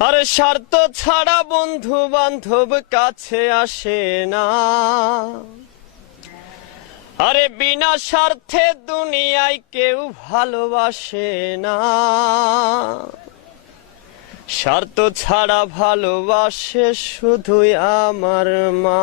আরে স্বার্থ ছাড়া বন্ধু বান্ধব কাছে আসে না। আরে বিনা স্বার্থে দুনিয়ায় কেউ ভালোবাসে না। স্বার্থ ছাড়া ভালোবাসে শুধুই আমার মা।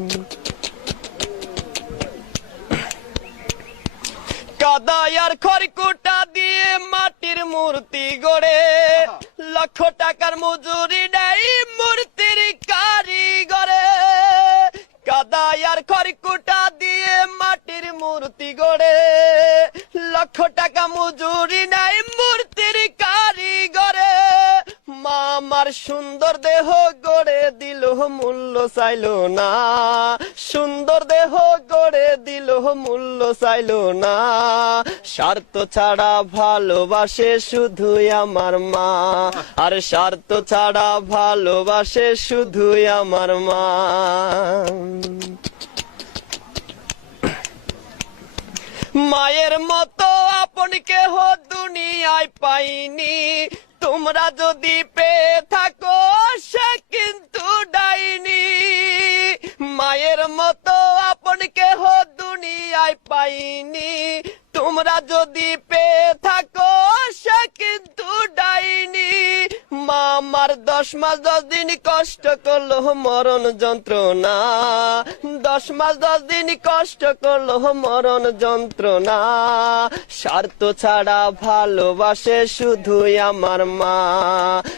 কাদায় আর খড়কুটা দিয়ে মাটির মূর্তি গড়ে। লক্ষ টাকার মজুরি দেয় মূর্তির কারিগরে। কাদায়ার খড়কুটা দিয়ে মাটির মূর্তি গড়ে। লক্ষ টাকা মজুরি নেই সুন্দর দেহ গড়ে দিল, মূল্য চাইল না। সুন্দর দেহ গড়ে দিল, মূল্য চাইল না। স্বার্থ ছাড়া ভালোবাসে শুধুই আমার মা। আর স্বার্থ ছাড়া ভালোবাসে শুধুই আমার মা। মায়ের মতো আপন কেহ দুনিয়ায় পাইনি। তোমরা যদি পেয়ে থাকো, সে কিন্তু ডাইনি। মায়ের মতো আপন কেহ দুনিয়ায় পাইনি। তোমরা যদি পেয়ে থাকো মামার দশ মাস, দশ দিন কষ্ট করল মরণ যন্ত্রণা। দশ মাস, দশ দিন কষ্ট করল মরণ যন্ত্রণা। স্বার্থ ছাড়া ভালোবাসে শুধুই আমার মা।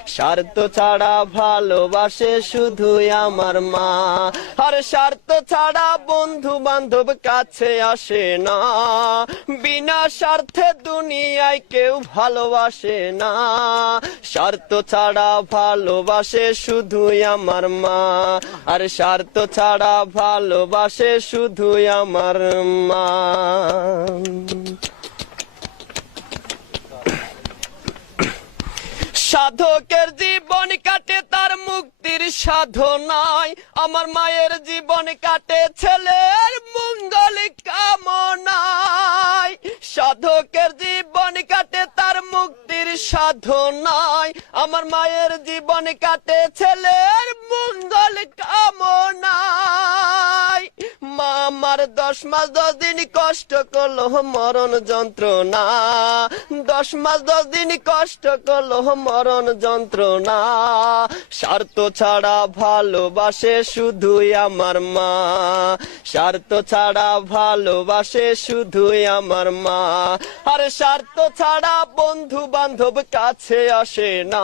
স্বার্থ ছাড়া ভালোবাসে শুধুই আমার মা। আর স্বার্থ ছাড়া বন্ধু বান্ধব কাছে আসে না। বিনা স্বার্থে দুনিয়ায় কেউ ভালোবাসে না। স্বার্থ ছাড়া ভালোবাসে শুধুই আমার মা। আর স্বার্থ ছাড়া ভালোবাসে শুধুই আমার মা। সাধকের জীবন কাটে, তার মুক্তির সাধনায় আমার মায়ের জীবন কাটে, ছেলের মঙ্গল কামনায়। সাধকের জীবন কাটে সাধনায় আমার মায়ের জীবন কাটে ছেলের দশ মাস, দশ দিন কষ্ট করল মরণ যন্ত্রণা। দশ মাস, দশ দিন কষ্ট করল মরণ যন্ত্রণা। স্বার্থ ছাড়া ভালোবাসে শুধুই আমার মা। স্বার্থ ছাড়া ভালোবাসে শুধুই আমার মা। আর স্বার্থ ছাড়া বন্ধু বান্ধব কাছে আসে না।